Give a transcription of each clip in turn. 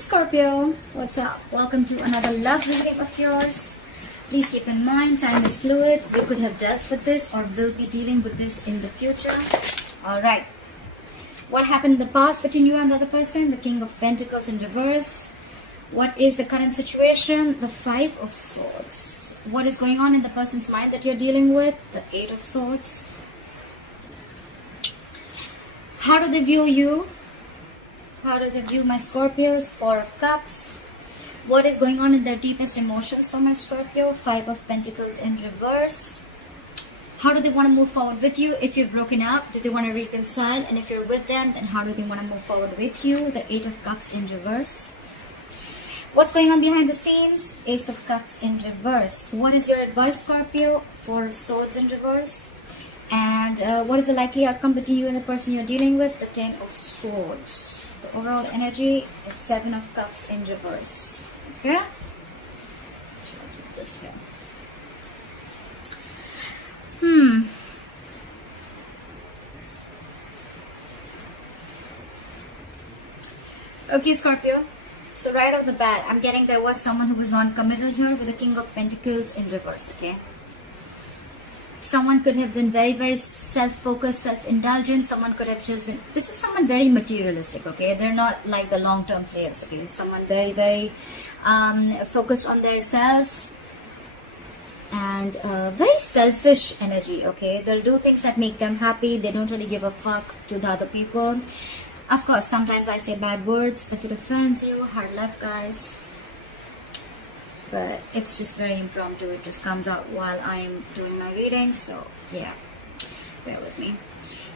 Scorpio, what's up? Welcome to another love reading of yours. Please keep in mind, time is fluid. You could have dealt with this or will be dealing with this in the future. Alright. What happened in the past between you and the other person? The King of Pentacles in reverse. What is the current situation? The Five of Swords. What is going on in the person's mind that you're dealing with? The Eight of Swords. How do they view you? How do they view my Scorpios? Four of Cups. What is going on in their deepest emotions for my Scorpio? Five of Pentacles in reverse. How do they want to move forward with you? If you've broken up, do they want to reconcile? And if you're with them, then how do they want to move forward with you? The Eight of Cups in reverse. What's going on behind the scenes? Ace of Cups in reverse. What is your advice, Scorpio? Four of Swords in reverse. And what is the likely outcome between you and the person you're dealing with? The Ten of Swords. The overall energy is Seven of Cups in reverse. Okay? Should I keep this here? Okay, Scorpio. So right off the bat, I'm getting there was someone who was non-committal here with the King of Pentacles in reverse, okay? Someone could have been very, very self-focused, self-indulgent. Someone could have just been... This is someone very materialistic, okay? They're not like the long-term players, okay? Someone very, very focused on their self and very selfish energy, okay? They'll do things that make them happy. They don't really give a fuck to the other people. Of course, sometimes I say bad words. If it offends you, hard left, guys. But it's just very impromptu. It just comes out while I'm doing my reading. So, yeah. Bear with me.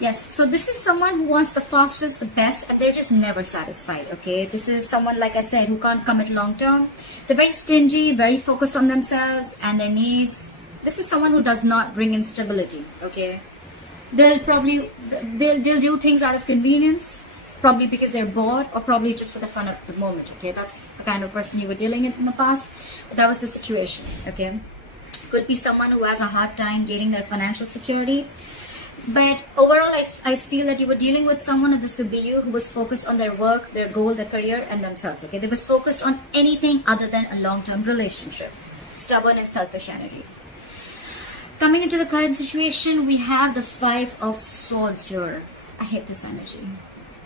Yes, so this is someone who wants the fastest, the best, and they're just never satisfied, okay? This is someone, like I said, who can't commit long term. They're very stingy, very focused on themselves and their needs. This is someone who does not bring in stability, okay? They'll do things out of convenience. Probably because they're bored or probably just for the fun of the moment, okay? That's the kind of person you were dealing with in the past. But that was the situation, okay? Could be someone who has a hard time getting their financial security. But overall, I feel that you were dealing with someone, and this could be you, who was focused on their work, their goal, their career, and themselves, okay? They was focused on anything other than a long-term relationship. Stubborn and selfish energy. Coming into the current situation, we have the Five of Swords here. I hate this energy.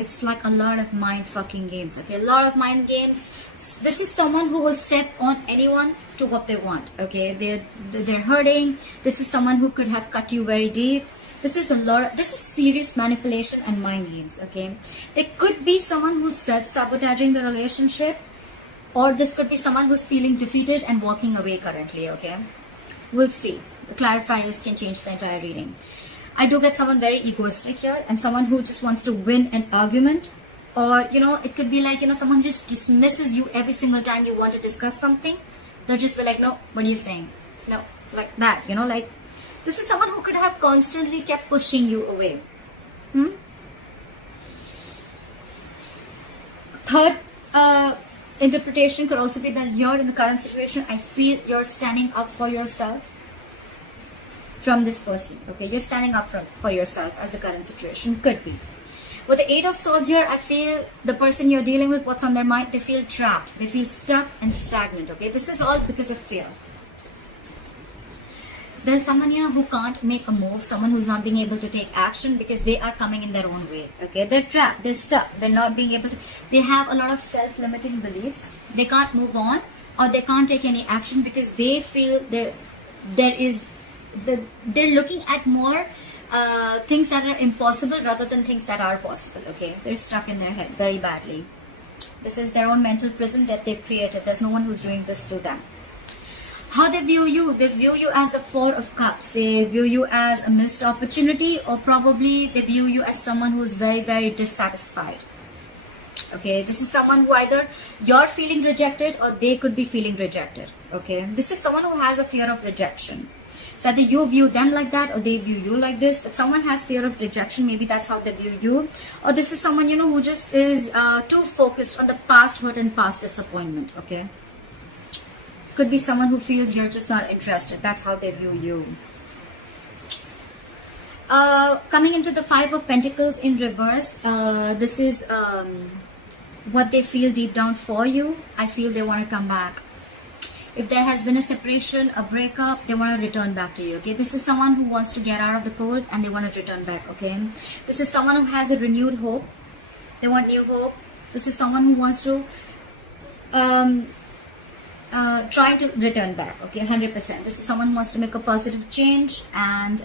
It's like a lot of mind fucking games, okay? A lot of mind games. This is someone who will step on anyone to what they want, okay? They're hurting. This is someone who could have cut you very deep. This is serious manipulation and mind games, okay? There could be someone who's self-sabotaging the relationship, or this could be someone who's feeling defeated and walking away currently, okay? We'll see. The clarifiers can change the entire reading. I do get someone very egoistic here and someone who just wants to win an argument, or, you know, it could be like, you know, someone just dismisses you every single time you want to discuss something. They'll just be like, no, what are you saying? No, like that, you know, like this is someone who could have constantly kept pushing you away. Third interpretation could also be that here in the current situation, I feel you're standing up for yourself from this person, okay? You're standing up for yourself as the current situation could be. With the Eight of Swords here, I feel the person you're dealing with, what's on their mind, they feel trapped, they feel stuck and stagnant, okay? This is all because of fear. There's someone here who can't make a move, someone who's not being able to take action because they are coming in their own way, okay? They're trapped, they're stuck, they're not being able to, they have a lot of self-limiting beliefs. They can't move on or they can't take any action because they feel they're looking at more things that are impossible rather than things that are possible, okay? They're stuck in their head very badly. This is their own mental prison that they've created. There's no one who's doing this to them. How they view you as the Four of Cups. They view you as a missed opportunity, or probably they view you as someone who is very, very dissatisfied. Okay, this is someone who either you're feeling rejected or they could be feeling rejected, okay? This is someone who has a fear of rejection. So either you view them like that or they view you like this, but someone has fear of rejection, maybe that's how they view you. Or this is someone, you know, who just is too focused on the past hurt and past disappointment, okay? Could be someone who feels you're just not interested. That's how they view you. Coming into the Five of Pentacles in reverse, this is what they feel deep down for you, I feel they want to come back. If there has been a separation, a breakup, they want to return back to you, okay? This is someone who wants to get out of the cold and they want to return back, okay? This is someone who has a renewed hope. They want new hope. This is someone who wants to try to return back, okay? 100%. This is someone who wants to make a positive change, and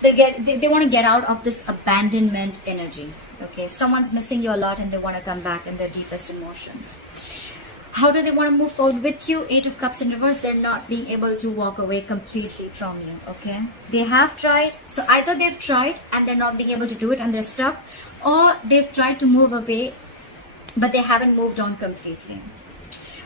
they want to get out of this abandonment energy, okay? Someone's missing you a lot and they want to come back in their deepest emotions. How do they want to move forward with you? 8 of Cups in reverse. They're not being able to walk away completely from you, okay? They have tried. So either they've tried and they're not being able to do it and they're stuck, or they've tried to move away but they haven't moved on completely.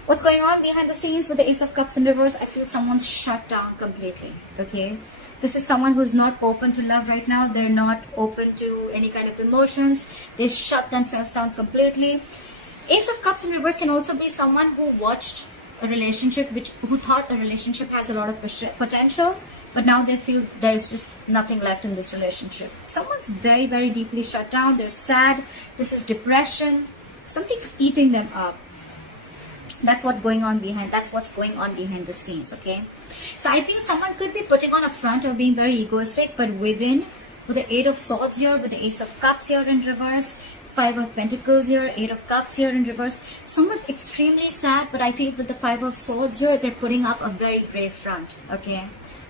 What's going on behind the scenes with the Ace of Cups in reverse? I feel someone's shut down completely, okay? This is someone who's not open to love right now. They're not open to any kind of emotions. They've shut themselves down completely. Ace of Cups in reverse can also be someone who watched a relationship, who thought a relationship has a lot of potential, but now they feel there's just nothing left in this relationship. Someone's very, very deeply shut down. They're sad. This is depression. Something's eating them up. That's what's going on behind the scenes, okay? So I feel someone could be putting on a front or being very egoistic, but within, with the 8 of Swords here, with the Ace of Cups here in reverse, 5 of Pentacles here, 8 of Cups here in reverse. Someone's extremely sad, but I feel with the 5 of Swords here, they're putting up a very brave front, okay?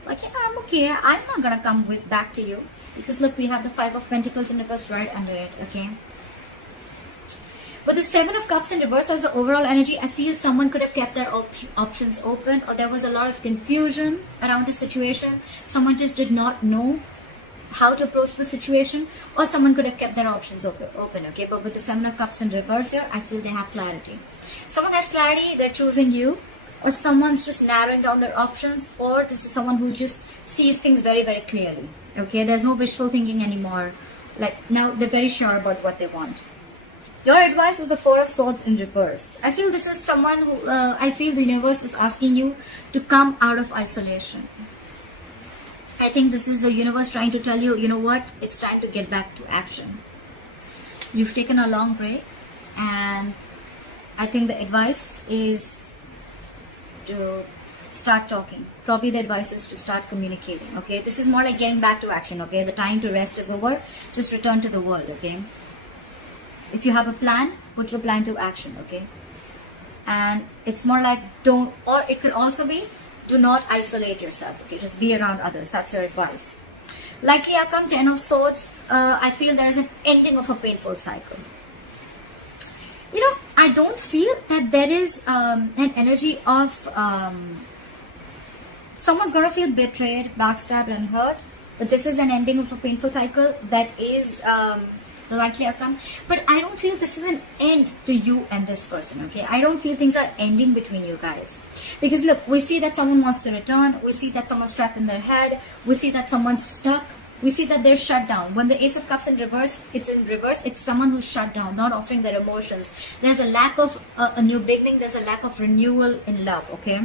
Like, yeah, I'm okay. I'm not gonna come back to you. Because look, we have the 5 of Pentacles in reverse right under it, okay? With the 7 of Cups in reverse as the overall energy, I feel someone could have kept their options open, or there was a lot of confusion around the situation. Someone just did not know how to approach the situation, or someone could have kept their options open, okay? But with the 7 of Cups in reverse here, I feel they have clarity. Someone has clarity, they're choosing you, or someone's just narrowing down their options, or this is someone who just sees things very, very clearly, okay? There's no wishful thinking anymore. Like, now they're very sure about what they want. Your advice is the 4 of Swords in reverse. I feel this is someone who, I feel the universe is asking you to come out of isolation. I think this is the universe trying to tell you, you know what, it's time to get back to action. You've taken a long break, and I think the advice is to start talking. Probably the advice is to start communicating, okay? This is more like getting back to action, okay? The time to rest is over. Just return to the world, okay? If you have a plan, put your plan to action, okay? And it's more like don't, or it could also be, do not isolate yourself, okay? Just be around others. That's your advice. Likely outcome, 10 of Swords. I feel there is an ending of a painful cycle. You know, I don't feel that there is an energy of someone's going to feel betrayed, backstabbed and hurt. But this is an ending of a painful cycle that is the likely outcome. But I don't feel this is an end to you and this person, okay? I don't feel things are ending between you guys. Because look, we see that someone wants to return. We see that someone's trapped in their head. We see that someone's stuck. We see that they're shut down. When the Ace of Cups in reverse, it's someone who's shut down, not offering their emotions. There's a lack of a new beginning. There's a lack of renewal in love, okay?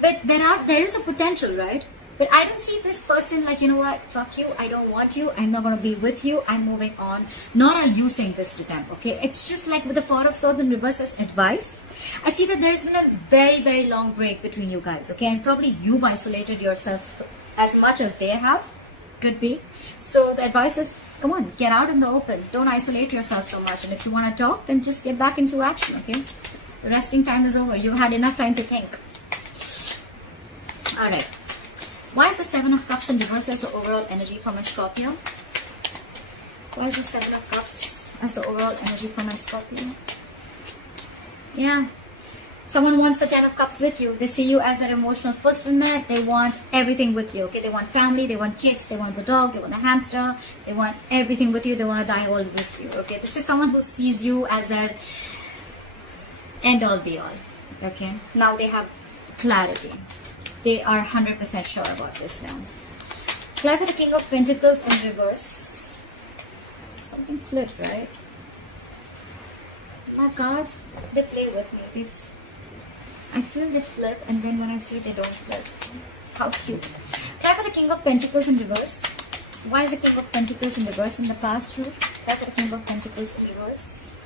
But there is a potential, right? But I don't see this person like, you know what, fuck you, I don't want you, I'm not going to be with you, I'm moving on. Nor are you saying this to them, okay? It's just like with the 4 of Swords in reverse as advice. I see that there's been a very, very long break between you guys, okay? And probably you've isolated yourselves as much as they have. Could be. So the advice is, come on, get out in the open. Don't isolate yourself so much. And if you want to talk, then just get back into action, okay? The resting time is over. You've had enough time to think. Alright. Why is the 7 of Cups in reverse as the overall energy for my Scorpio? Why is the 7 of Cups as the overall energy for my Scorpio? Yeah. Someone wants the 10 of Cups with you. They see you as their emotional fulfillment. They want everything with you, okay? They want family, they want kids, they want the dog, they want the hamster. They want everything with you. They want to die all with you, okay? This is someone who sees you as their end all be all, okay? Now they have clarity. They are 100% sure about this now. Fly for the King of Pentacles in reverse. Something flipped, right? My cards, they play with me. I feel they flip, and then when I see they don't flip. How cute. Fly for the King of Pentacles in reverse. Why is the King of Pentacles in reverse in the past here? Why the King of Pentacles in reverse?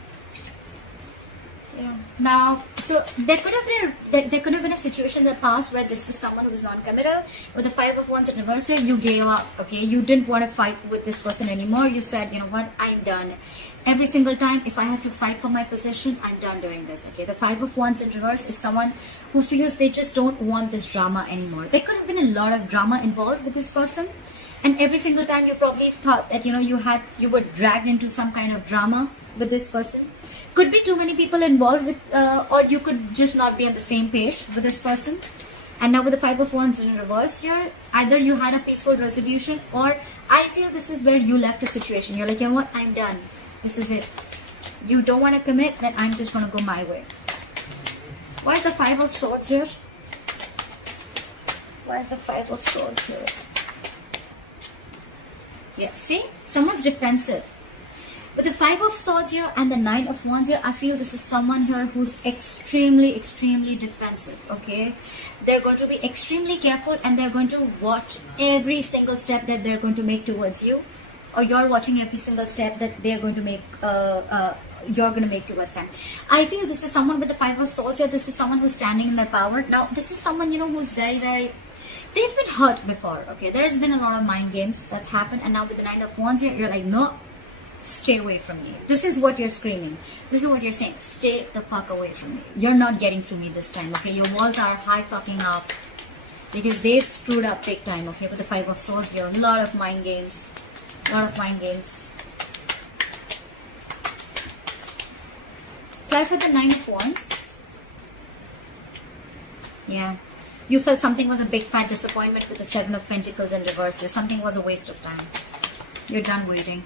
Yeah. Now, so there could have been a situation in the past where this was someone who was non-committal. With the Five of Wands in reverse here, you gave up. Okay, you didn't want to fight with this person anymore. You said, you know what, I'm done. Every single time, if I have to fight for my position, I'm done doing this. Okay, the Five of Wands in reverse is someone who feels they just don't want this drama anymore. There could have been a lot of drama involved with this person, and every single time you probably thought that, you know, you were dragged into some kind of drama with this person. Could be too many people involved with, or you could just not be on the same page with this person. And now with the Five of Wands in reverse here, either you had a peaceful resolution, or I feel this is where you left the situation. You're like, you know what, I'm done. This is it. You don't want to commit, then I'm just going to go my way. Why is the Five of Swords here? Why is the Five of Swords here? Yeah, see? Someone's defensive. With the Five of Swords here and the Nine of Wands here, I feel this is someone here who's extremely, extremely defensive, okay? They're going to be extremely careful, and they're going to watch every single step that they're going to make towards you, or you're watching every single step that they're going to make, you're going to make towards them. I feel this is someone with the Five of Swords here. This is someone who's standing in their power. Now, this is someone, you know, who's very, very... They've been hurt before, okay? There's been a lot of mind games that's happened, and now with the Nine of Wands here, you're like, no, stay away from me. This is what you're screaming. This is what you're saying. Stay the fuck away from me. You're not getting through me this time, okay? Your walls are high fucking up, because they've screwed up big time, okay? With the Five of Swords here, a lot of mind games. A lot of mind games. Clarify the Nine of Wands. Yeah. You felt something was a big fat disappointment with the Seven of Pentacles in reverse here. Something was a waste of time. You're done waiting.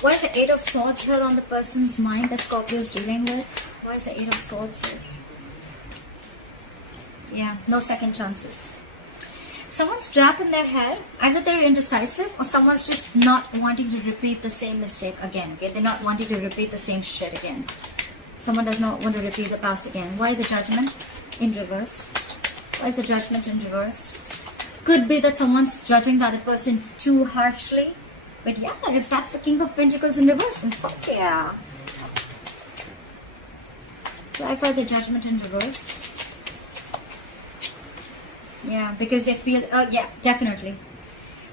Why is the Eight of Swords here on the person's mind that Scorpio is dealing with? Why is the Eight of Swords here? Yeah, no second chances. Someone's trapped in their head. Either they're indecisive, or someone's just not wanting to repeat the same mistake again. Okay, they're not wanting to repeat the same shit again. Someone does not want to repeat the past again. Why the Judgment in reverse? Why is the Judgment in reverse? Could be that someone's judging the other person too harshly. But yeah, if that's the King of Pentacles in reverse, then fuck yeah. Why the Judgment in reverse? Yeah, because they feel, yeah, definitely.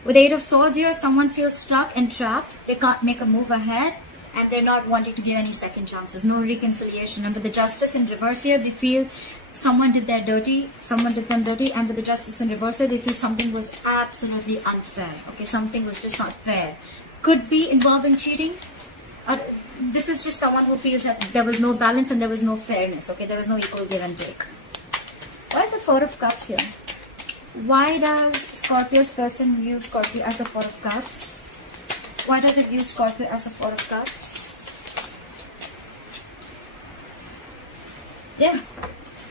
With the Eight of Swords here, someone feels stuck and trapped. They can't make a move ahead, and they're not wanting to give any second chances. No reconciliation. And with the Justice in reverse here, they feel someone did their dirty, someone did them dirty, and with the Justice in reverse here, they feel something was absolutely unfair. Okay, something was just not fair. Could be involving cheating. This is just someone who feels that there was no balance and there was no fairness. Okay, there was no equal give and take. Why is the Four of Cups here? Why does Scorpio's person view Scorpio as the Four of Cups? Why does they view Scorpio as the Four of Cups? Yeah.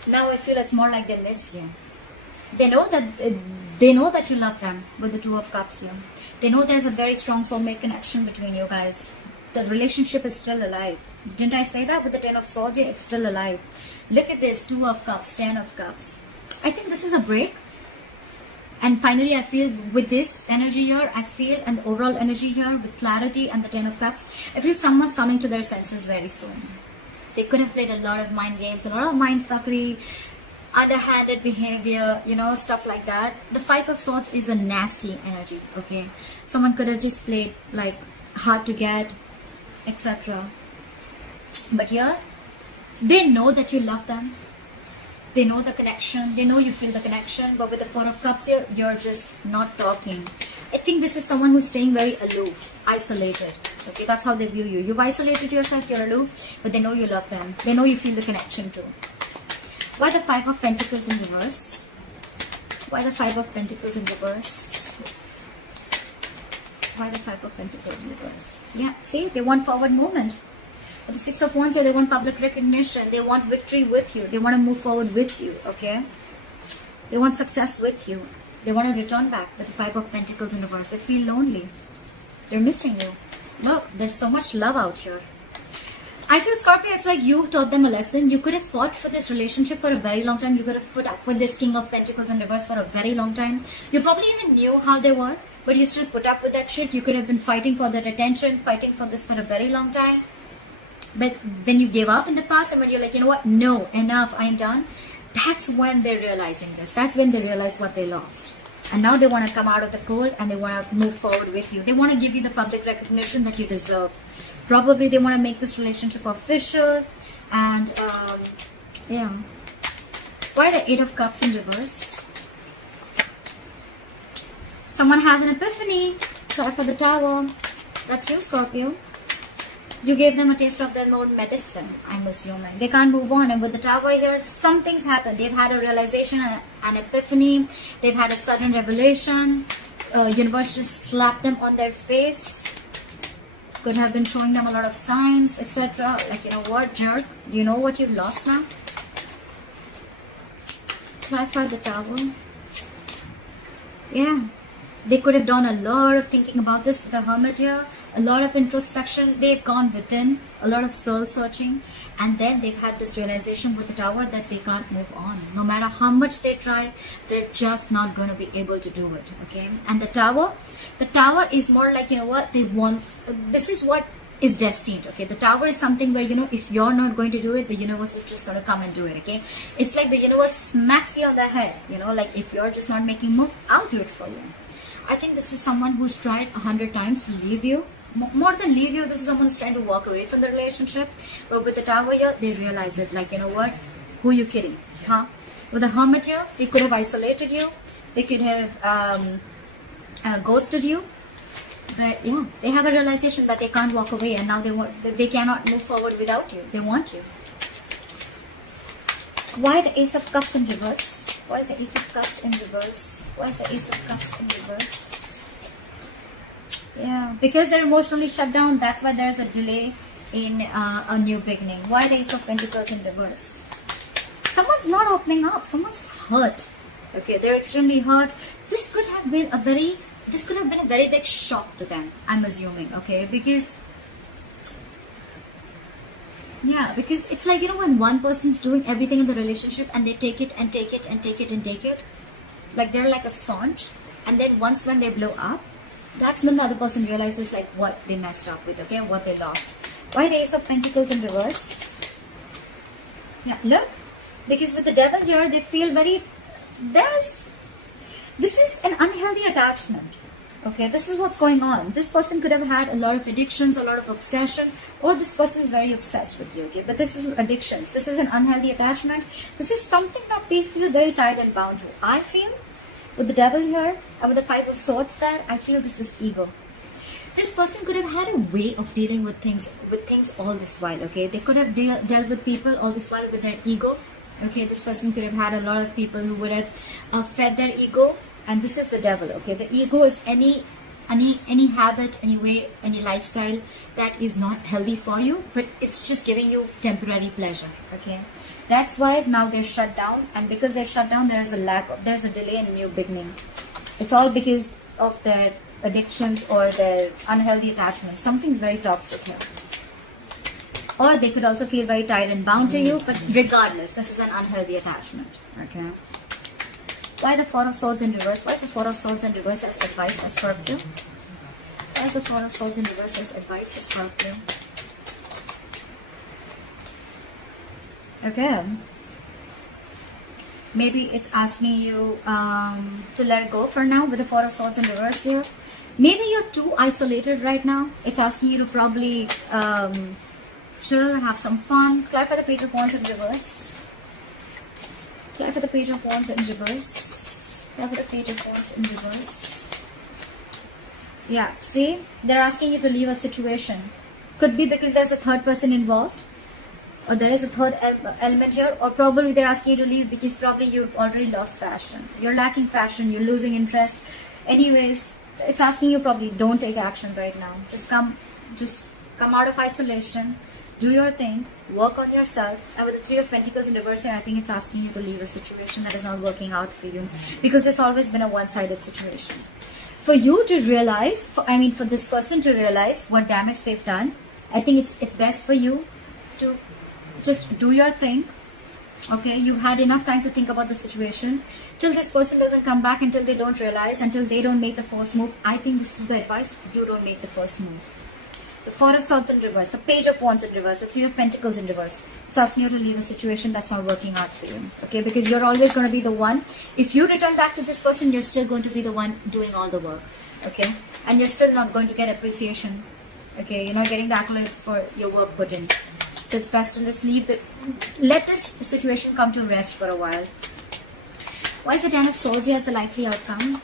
Now I feel it's more like they miss you. They know that you love them with the Two of Cups here. They know there's a very strong soulmate connection between you guys. The relationship is still alive. Didn't I say that with the Ten of Swords? It's still alive. Look at this, Two of Cups, Ten of Cups. I think this is a break. And finally, I feel with this energy here, I feel, and the overall energy here with clarity and the Ten of Cups, I feel someone's coming to their senses very soon. They could have played a lot of mind games, a lot of mind fuckery, underhanded behavior, you know, stuff like that. The Five of Swords is a nasty energy, okay? Someone could have just played like hard to get, etc. But here, they know that you love them. They know the connection. They know you feel the connection. But with the Four of Cups here, you're just not talking. I think this is someone who's staying very aloof, isolated. Okay, that's how they view you. You've isolated yourself, you're aloof, but they know you love them. They know you feel the connection too. Why the Five of Pentacles in reverse? Why the Five of Pentacles in reverse? Why the Five of Pentacles in reverse? Yeah, see, they want forward movement. With the Six of Wands here, they want public recognition. They want victory with you. They want to move forward with you, okay? They want success with you. They want to return back with the Five of Pentacles in reverse. They feel lonely. They're missing you. Look, there's so much love out here. I feel Scorpio, it's like you taught them a lesson. You could have fought for this relationship for a very long time. You could have put up with this King of Pentacles in reverse for a very long time. You probably even knew how they were, but you still put up with that shit. You could have been fighting for that attention, fighting for this for a very long time. But then you gave up in the past, and when you're like, you know what, no, enough, I'm done. That's when they're realizing this. That's when they realize what they lost. And now they want to come out of the cold and they want to move forward with you. They want to give you the public recognition that you deserve. Probably they want to make this relationship official. And yeah. Why the 8 of Cups in reverse? Someone has an epiphany. Try for the Tower. That's you, Scorpio. You gave them a taste of their own medicine, I'm assuming. They can't move on. And with the Tower here, something's happened. They've had a realization, an epiphany. They've had a sudden revelation. Universe just slapped them on their face. Could have been showing them a lot of signs, etc. Like, you know what, jerk? Do you know what you've lost now? Try for the Tower. Yeah. They could have done a lot of thinking about this with the Hermit here. A lot of introspection. They've gone within. A lot of soul searching. And then they've had this realization with the Tower that they can't move on. No matter how much they try, they're just not going to be able to do it. Okay? And the Tower is more like, you know what, they want. This is what is destined. Okay? The Tower is something where, you know, if you're not going to do it, the universe is just going to come and do it. Okay? It's like the universe smacks you on the head. You know, like if you're just not making a move, I'll do it for you. I think this is someone who's tried 100 times to leave you. More than leave you, this is someone who's trying to walk away from the relationship. But with the Tower here, they realize it. Like, you know what? Who are you kidding? Huh? With the Hermit here, they could have isolated you. They could have ghosted you. But yeah, they have a realization that they can't walk away, and now they cannot move forward without you. They want you. Why the Ace of Cups in reverse? Why is the Ace of Cups in reverse? Why is the Ace of Cups in reverse? Yeah, because they're emotionally shut down. That's why there's a delay in a new beginning. Why the Ace of Pentacles in reverse? Someone's not opening up. Someone's hurt. Okay, they're extremely hurt. This could have been a very big shock to them, I'm assuming. Okay, because yeah, because it's like, you know, when one person's doing everything in the relationship and they take it and take it and take it and take it, like they're like a sponge, and then once when they blow up, that's when the other person realizes like what they messed up with, okay, what they lost. Why the Ace of Pentacles in reverse? Yeah, look, because with the Devil here, they feel very, this is an unhealthy attachment. Okay, this is what's going on. This person could have had a lot of addictions, a lot of obsession, or this person is very obsessed with you, okay? But this is addictions. This is an unhealthy attachment. This is something that they feel very tied and bound to. I feel, with the Devil here, and with the 5 of Swords there, I feel this is ego. This person could have had a way of dealing with things all this while, okay? They could have dealt with people all this while with their ego, okay? This person could have had a lot of people who would have fed their ego. And this is the Devil, okay? The ego is any habit, any way, any lifestyle that is not healthy for you, but it's just giving you temporary pleasure, okay? That's why now they're shut down, and because they're shut down, there's a delay in a new beginning. It's all because of their addictions or their unhealthy attachments. Something's very toxic here. Or they could also feel very tied and bound to you, but regardless, this is an unhealthy attachment, okay? Why the 4 of Swords in reverse? Why is the 4 of Swords in reverse as advice as Scorpio? Why is the 4 of Swords in reverse as advice as Scorpio? Okay. Maybe it's asking you to let it go for now with the 4 of Swords in reverse here. Maybe you're too isolated right now. It's asking you to probably chill and have some fun. Clarify the Page of Wands in reverse. Clarify the Page of Wands in reverse. Clarify the Page of Wands in reverse. Yeah, see? They're asking you to leave a situation. Could be because there's a third person involved, or there is a third element here, or probably they're asking you to leave because probably you've already lost passion. You're lacking passion, you're losing interest. Anyways, it's asking you probably don't take action right now. Just come out of isolation. Do your thing, work on yourself. And with the 3 of Pentacles in reverse here, I think it's asking you to leave a situation that is not working out for you, because it's always been a one-sided situation. For you to realize, for this person to realize what damage they've done, I think it's best for you to just do your thing. Okay, you had enough time to think about the situation. Till this person doesn't come back, until they don't realize, until they don't make the first move, I think this is the advice: you don't make the first move. The Four of Swords in reverse, the Page of Wands in reverse, the Three of Pentacles in reverse. It's asking you to leave a situation that's not working out for you. Okay, because you're always going to be the one. If you return back to this person, you're still going to be the one doing all the work. Okay, and you're still not going to get appreciation. Okay, you're not getting the accolades for your work put in. So it's best to just let this situation come to rest for a while. Why is the Ten of Swords here as the likely outcome?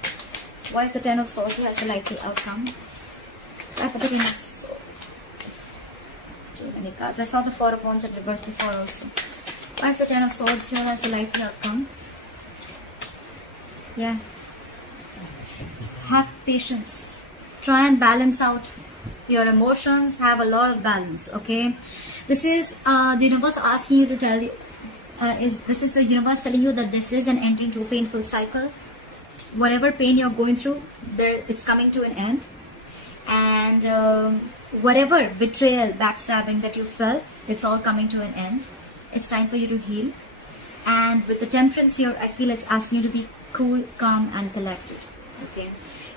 Why is the Ten of Swords here as the likely outcome? Why for the Ten of Swords? Too many cards. I saw the Four of Wands in reverse before also. Why is the Ten of Swords here as the likely outcome? Yeah. Have patience. Try and balance out your emotions. Have a lot of balance. Okay. This is the universe asking you to tell you. This is the universe telling you that this is an ending to a painful cycle. Whatever pain you're going through, it's coming to an end. And whatever betrayal, backstabbing that you felt, it's all coming to an end. It's time for you to heal. And with the Temperance here, I feel it's asking you to be cool, calm, and collected. Okay,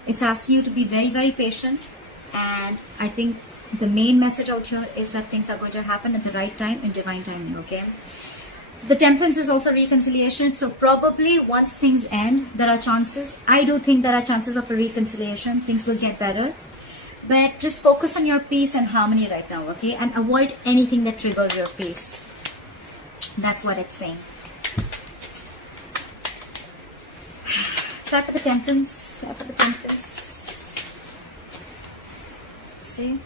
it's asking you to be very, very patient. And I think the main message out here is that things are going to happen at the right time, in divine timing. Okay, the Temperance is also reconciliation. So probably once things end, there are chances. I do think there are chances of a reconciliation. Things will get better. But just focus on your peace and harmony right now, okay? And avoid anything that triggers your peace. That's what it's saying. Clap for the Temperance. Clap for the Temperance. See?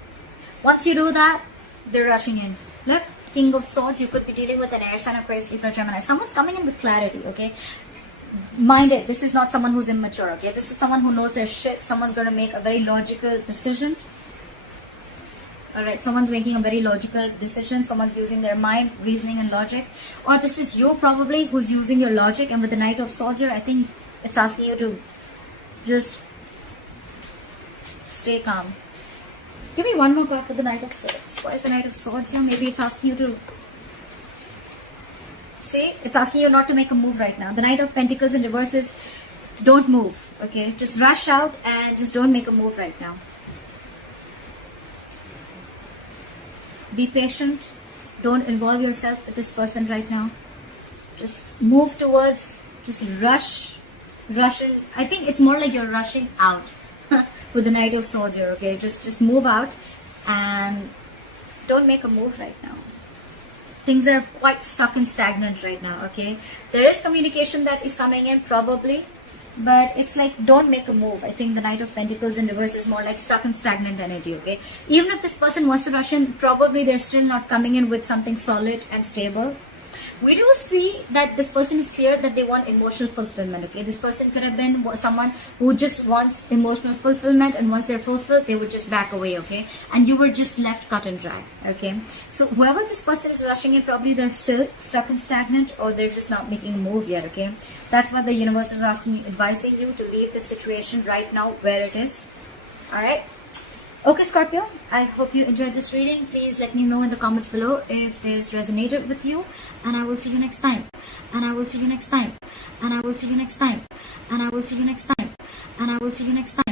Once you do that, they're rushing in. Look, King of Swords, you could be dealing with an air sign, Aquarius, Libra, Gemini. Someone's coming in with clarity, okay? Mind it, this is not someone who's immature, okay? This is someone who knows their shit. Someone's going to make a very logical decision. Alright, someone's making a very logical decision. Someone's using their mind, reasoning, and logic. Or this is you probably who's using your logic. And with the Knight of Swords here, I think it's asking you to just stay calm. Give me one more card for the Knight of Swords. Why is the Knight of Swords here? Maybe it's asking you to... See, it's asking you not to make a move right now. The Knight of Pentacles in reverse is don't move, okay? Just rush out and just don't make a move right now. Be patient. Don't involve yourself with this person right now. Just move towards, just rush in. I think it's more like you're rushing out with the Knight of Swords here, okay? Just move out and don't make a move right now. Things are quite stuck and stagnant right now, okay? There is communication that is coming in probably, but it's like don't make a move. I think the Knight of Pentacles in reverse is more like stuck and stagnant energy, okay? Even if this person wants to rush in, probably they're still not coming in with something solid and stable. We do see that this person is clear that they want emotional fulfillment, okay? This person could have been someone who just wants emotional fulfillment, and once they're fulfilled, they would just back away, okay? And you were just left cut and dry, okay? So whoever this person is rushing in, probably they're still stuck and stagnant, or they're just not making a move yet, okay? That's what the universe is asking you, advising you to leave this situation right now where it is, alright? Okay, Scorpio, I hope you enjoyed this reading. Please let me know in the comments below if this resonated with you. And I will see you next time. And I will see you next time. And I will see you next time. And I will see you next time. And I will see you next time.